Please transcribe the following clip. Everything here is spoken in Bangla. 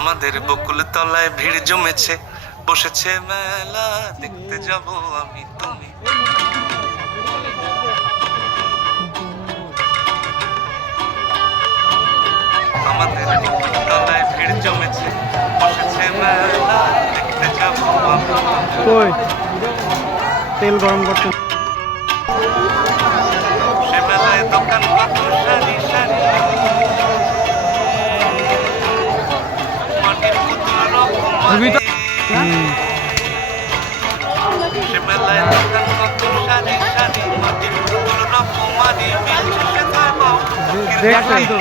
আমাদের বকুল তলায় ভিড় জমেছে, বসেছে মেলা, দেখতে যাব আমি তুমি। আমাদের বকুল তলায় ভিড় জমেছে, বসেছে মেলা, দেখতে যাব আমি। কই তেল গরম করতে সে মেলায় দোকান কত সারি সারি, মাটির পুতুল রকমারি। সে মেলায় দোকান কত সারি সারি, মাটির পুতুল রকমারি। বিল শেষে তার বাউ, দেখছেন তো